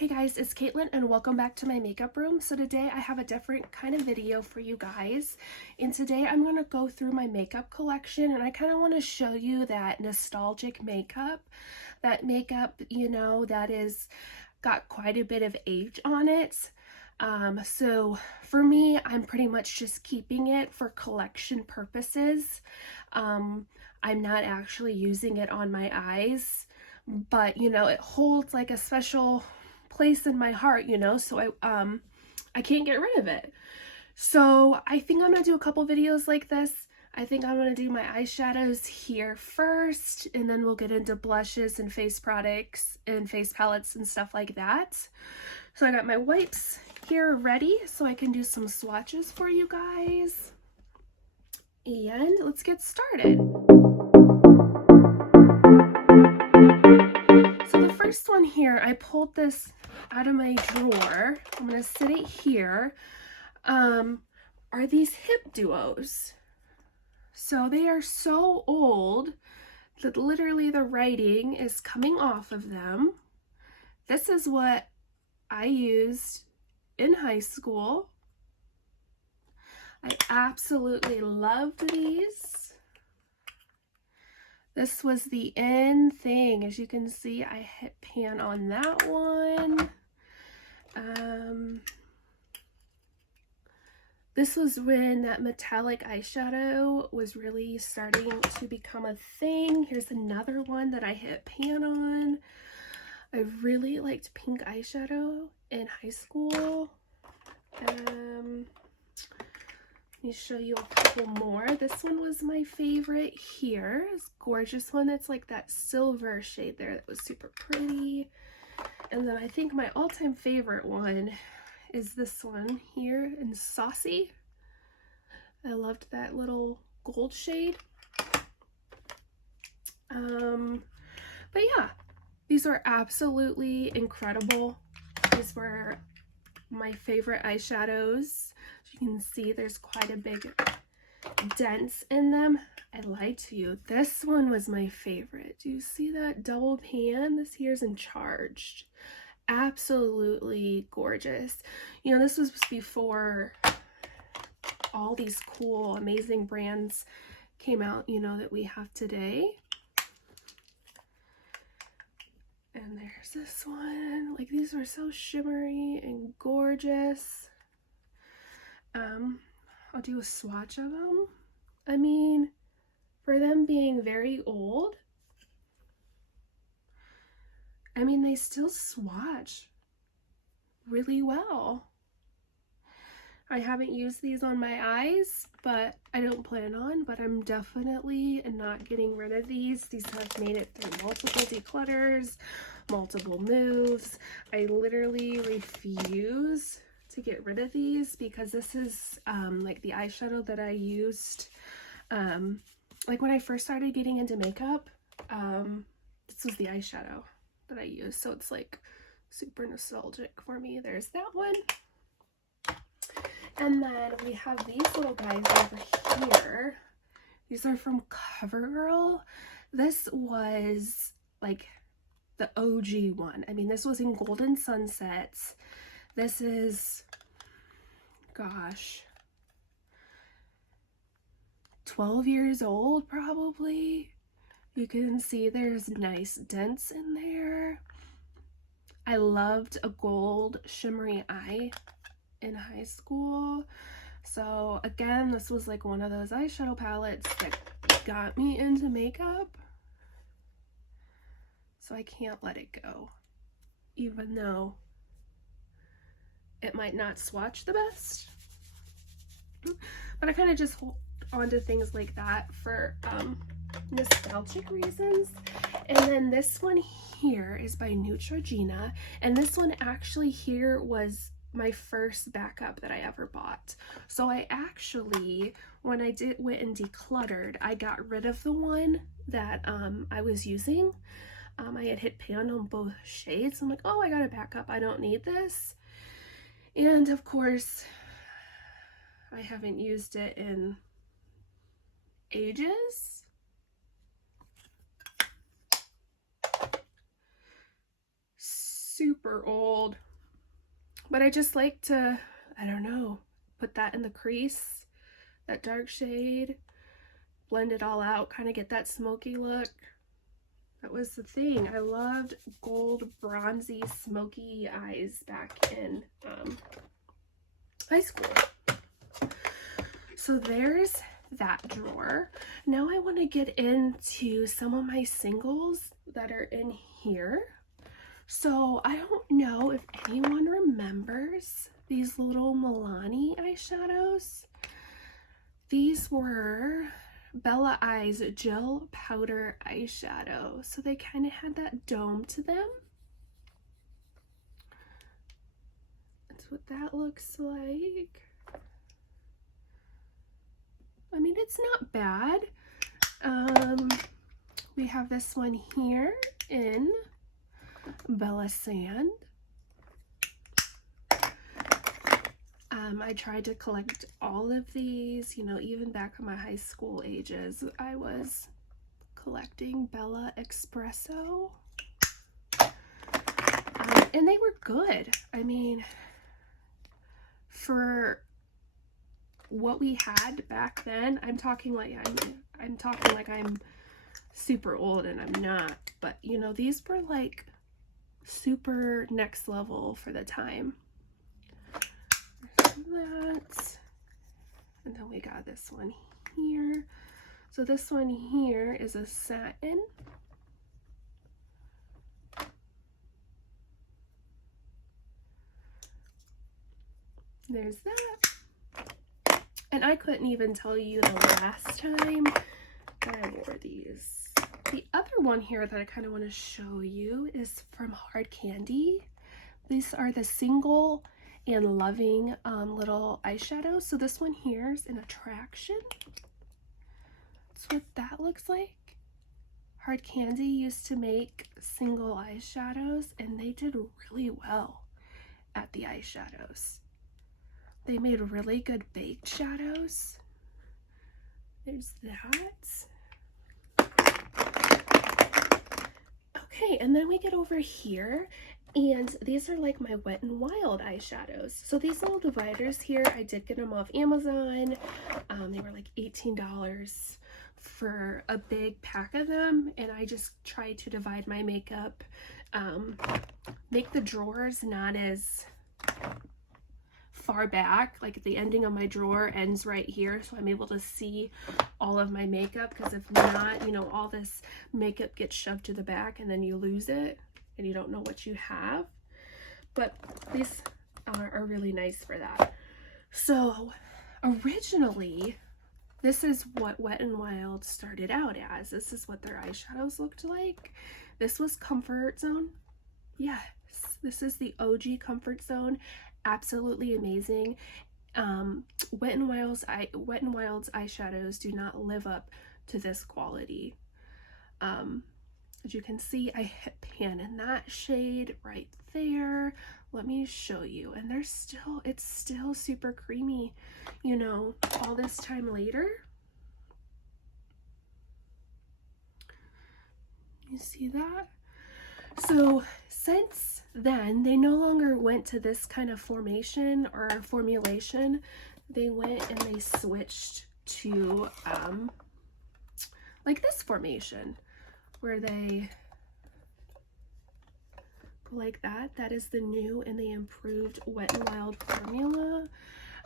Hey guys, it's Kaitlin and welcome back to my makeup room. So today I have a different kind of video for you guys. And today I'm going to go through my makeup collection and I kind of want to show you that nostalgic makeup. That makeup, that is got quite a bit of age on it. So for me, I'm pretty much just keeping it for collection purposes. I'm not actually using it on my eyes, but it holds like a special place in my heart, so I can't get rid of it. So I think I'm gonna do a couple videos like this. I think I'm gonna do my eyeshadows here first, and then we'll get into blushes and face products and face palettes and stuff like that. So I got my wipes here ready so I can do some swatches for you guys. And let's get started. So the first one here, I pulled this out of my drawer. I'm gonna sit it here. Are these hip duos. So they are so old that literally the writing is coming off of them. This is what I used in high school. I absolutely loved these. This was the in thing. As you can see, I hit pan on that one. This was when that metallic eyeshadow was really starting to become a thing. Here's another one that I hit pan on. I really liked pink eyeshadow in high school. Let me show you a couple more. This one was my favorite here. It's a gorgeous one. It's like that silver shade there that was super pretty. And then I think my all-time favorite one is this one here in Saucy. I loved that little gold shade. But yeah, these are absolutely incredible. These were my favorite eyeshadows. As you can see, there's quite a big dents in them. I lied to you. This one was my favorite. Do you see that double pan? This here's in Charged. Absolutely gorgeous. This was before all these cool, amazing brands came out, that we have today. And there's this one. Like, these were so shimmery and gorgeous. I'll do a swatch of them. I mean, for them being very old, they still swatch really well. I haven't used these on my eyes, but I don't plan on, but I'm definitely not getting rid of these. These have made it through multiple declutters, multiple moves. I literally refuse to get rid of these because this is like the eyeshadow that I used like when I first started getting into makeup. This was the eyeshadow that I used, so it's like super nostalgic for me. There's that one. And then we have these little guys over here. These are from CoverGirl. This was like the OG one. This was in Golden Sunsets. This is, gosh, 12 years old probably. You can see there's nice dents in there. I loved a gold shimmery eye in high school. So again, this was like one of those eyeshadow palettes that got me into makeup. So I can't let it go, even though it might not swatch the best. But I kind of just hold on to things like that for nostalgic reasons. And then this one here is by Neutrogena, and this one actually here was my first backup that I ever bought. So I actually, when I went and decluttered, I got rid of the one that I was using. I had hit pan on both shades. I'm like, oh, I got a backup. I don't need this. And of course, I haven't used it in ages. super old. But I just like to, I don't know, put that in the crease, that dark shade, blend it all out, kind of get that smoky look. That was the thing. I loved gold, bronzy, smoky eyes back in high school. So there's that drawer. Now I want to get into some of my singles that are in here. So I don't know if anyone remembers these little Milani eyeshadows. These were Bella Eyes Gel Powder Eyeshadow. So they kind of had that dome to them. That's what that looks like. I mean, it's not bad. We have this one here in Bella Sand. I tried to collect all of these, you know, even back in my high school ages, I was collecting Bella Espresso. And they were good. I mean, for what we had back then, I'm talking like I'm super old, and I'm not, but you know, these were like super next level for the time. That, and then we got this one here. So this one here is a satin. There's that. And I couldn't even tell you the last time that I wore these. The other one here that I kind of want to show you is from Hard Candy. These are the Single and Loving little eyeshadows. So this one here is an Attraction. That's what that looks like. Hard Candy used to make single eyeshadows, and they did really well at the eyeshadows. They made really good baked shadows. There's that. Okay, and then we get over here, and these are like my Wet n Wild eyeshadows. So these little dividers here, I did get them off Amazon. They were like $18 for a big pack of them, and I just tried to divide my makeup, make the drawers not as far back, like the ending of my drawer ends right here, so I'm able to see all of my makeup, because if not, you know, all this makeup gets shoved to the back and then you lose it and you don't know what you have. But these are really nice for that. So originally, this is what Wet n Wild started out as. This is what their eyeshadows looked like. This was Comfort Zone. Yes, this is the OG Comfort Zone. Absolutely amazing. Wet n Wild's eyeshadows do not live up to this quality. As you can see, I hit pan in that shade right there. Let me show you. And it's still super creamy, you know, all this time later. You see that? So since then, they no longer went to this kind of formation or formulation. They went and they switched to like this formation, where they go like that. That is the new and the improved Wet n Wild formula.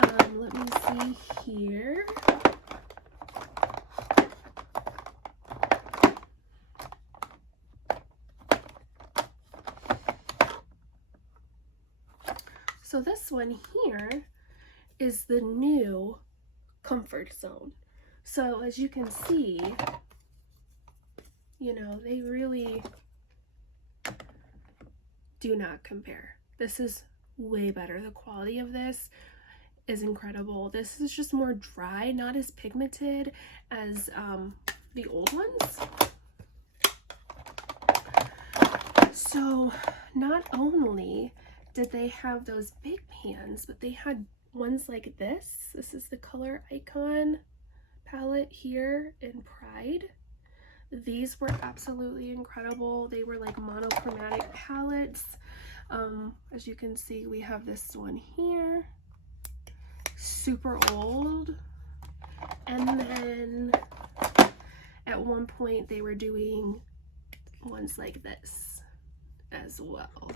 Let me see here. So this one here is the new Comfort Zone. So as you can see, you know, they really do not compare. This is way better. The quality of this is incredible. This is just more dry, not as pigmented as the old ones. So not only did they have those big pans, but they had ones like this. This is the Color Icon palette here in Pride. These were absolutely incredible. They were like monochromatic palettes. As you can see, we have this one here, super old, and then at one point they were doing ones like this as well.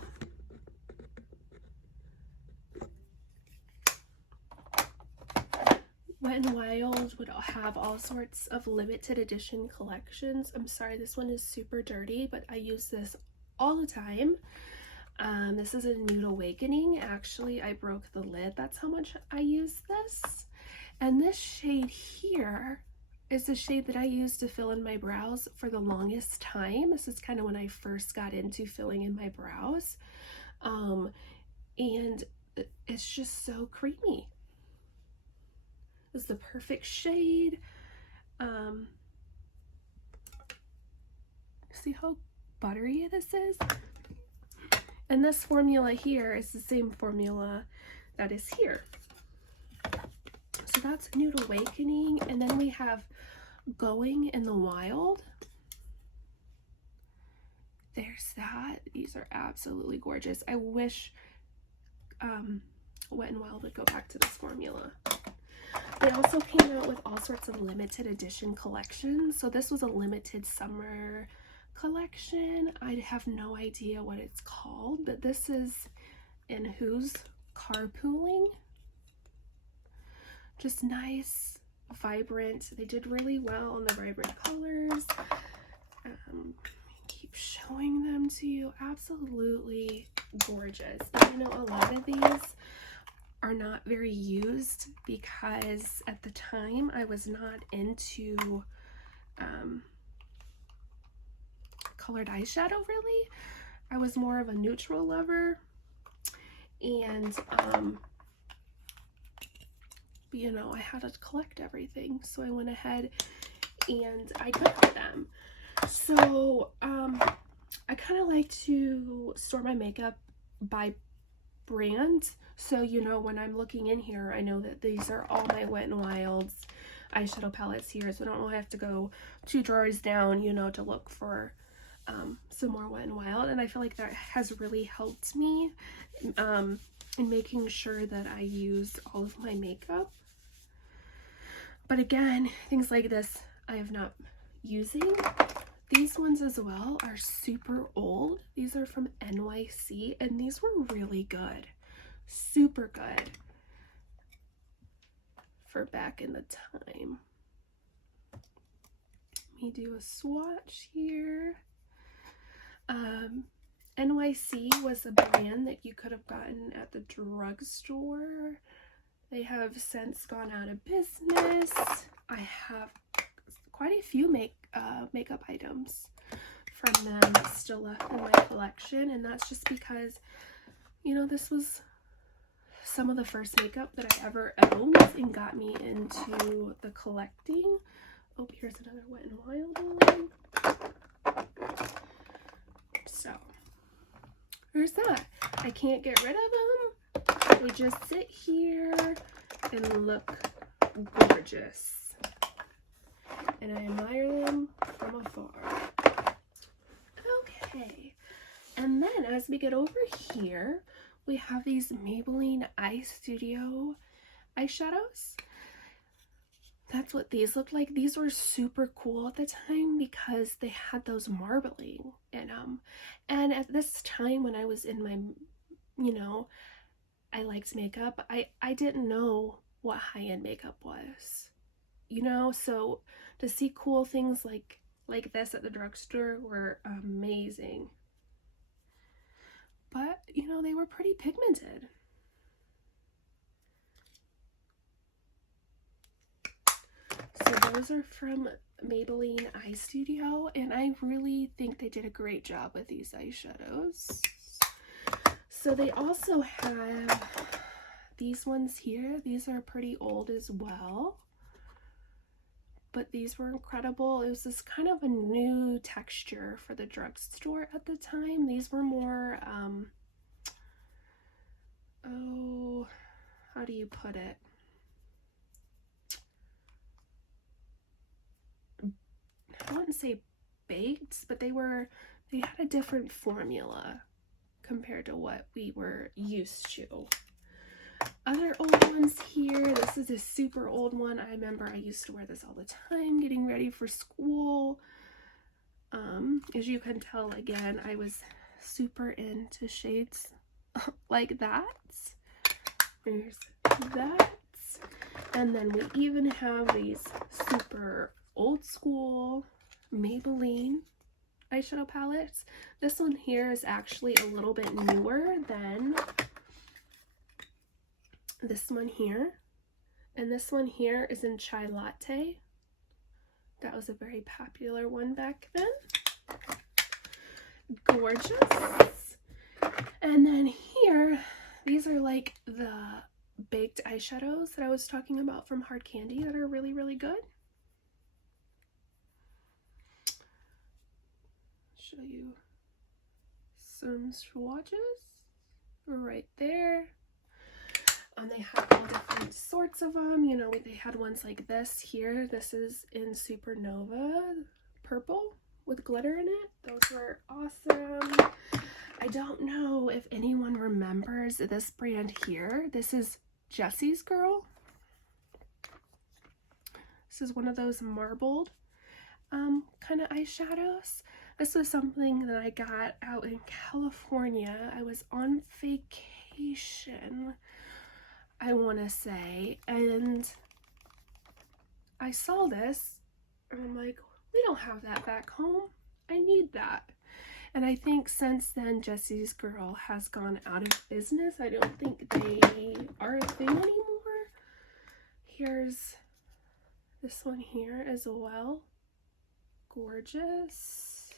Wet n Wild would have all sorts of limited edition collections. I'm sorry, this one is super dirty, but I use this all the time. This is a Nude Awakening. Actually, I broke the lid. That's how much I use this. And this shade here is the shade that I used to fill in my brows for the longest time. This is kind of when I first got into filling in my brows. And it's just so creamy. It's the perfect shade. See how buttery this is? And this formula here is the same formula that is here. So that's Nude Awakening. And then we have Going in the Wild. There's that. These are absolutely gorgeous. I wish Wet n Wild would go back to this formula. They also came out with all sorts of limited edition collections. So this was a limited summer collection. I have no idea what it's called, but this is in Who's Carpooling. Just nice, vibrant. They did really well on the vibrant colors. Keep showing them to you. Absolutely gorgeous. But, you know, a lot of these are not very used because at the time I was not into colored eyeshadow really. I was more of a neutral lover, and you know, I had to collect everything, so I went ahead and I got them. So I kind of like to store my makeup by brand, so you know, when I'm looking in here, I know that these are all my Wet n Wild's eyeshadow palettes here, so I don't have to go 2 drawers down, you know, to look for some more Wet n Wild. And I feel like that has really helped me in making sure that I use all of my makeup. But again, things like this I have not using. These ones as well are super old. These are from NYC, and these were really good. Super good for back in the time. Let me do a swatch here. NYC was a brand that you could have gotten at the drugstore. They have since gone out of business. I have quite a few makeup items from them still left in my collection, and that's just because, you know, this was some of the first makeup that I ever owned and got me into the collecting. Oh, here's another Wet n Wild one. So there's that. I can't get rid of them. They just sit here and look gorgeous, and I admire them from afar. Okay, and then as we get over here, we have these Maybelline Eye Studio eyeshadows. That's what these look like. These were super cool at the time because they had those marbling in them. And at this time when I was in my, you know, I liked makeup, I didn't know what high-end makeup was, you know, so to see cool things like this at the drugstore were amazing. But, you know, they were pretty pigmented. So those are from Maybelline Eye Studio, and I really think they did a great job with these eyeshadows. So they also have these ones here. These are pretty old as well, but these were incredible. It was this kind of a new texture for the drugstore at the time. These were more, oh, how do you put it? I wouldn't say baked, but they had a different formula compared to what we were used to. Other old ones here. This is a super old one. I remember I used to wear this all the time getting ready for school. As you can tell, again, I was super into shades like that. There's that. And then we even have these super old school Maybelline eyeshadow palettes. This one here is actually a little bit newer than this one here. And this one here is in Chai Latte. That was a very popular one back then. Gorgeous. And then here, these are like the baked eyeshadows that I was talking about from Hard Candy that are really, really good. Show you some swatches right there. They have all different sorts of them. You know, they had ones like this here. This is in Supernova purple with glitter in it. Those were awesome. I don't know if anyone remembers this brand here. This is Jessie's Girl. This is one of those marbled kind of eyeshadows. This was something that I got out in California. I was on vacation, I want to say, and I saw this and I'm like, we don't have that back home. I need that. And I think since then, Jessie's Girl has gone out of business. I don't think they are a thing anymore. Here's this one here as well. Gorgeous.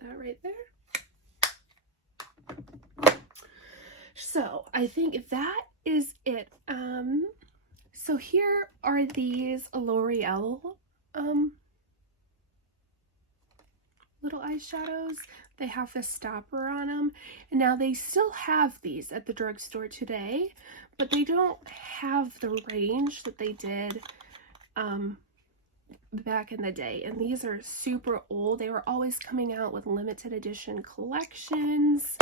That right there. So I think that is it. So here are these L'Oreal little eyeshadows. They have the stopper on them, and now they still have these at the drugstore today, but they don't have the range that they did back in the day. And these are super old. They were always coming out with limited edition collections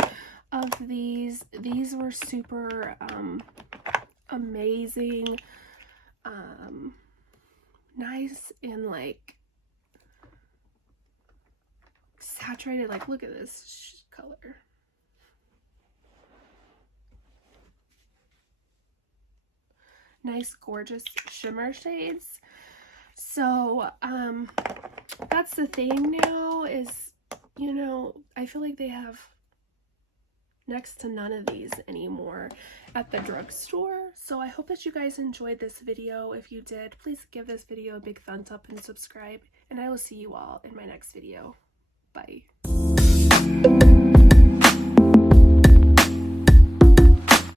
of these. These were super amazing, nice and like saturated. Like, look at this color. Nice, gorgeous shimmer shades. So that's the thing now is, you know, I feel like they have next to none of these anymore at the drugstore. So I hope that you guys enjoyed this video. If you did, please give this video a big thumbs up and subscribe, and I will see you all in my next video. Bye.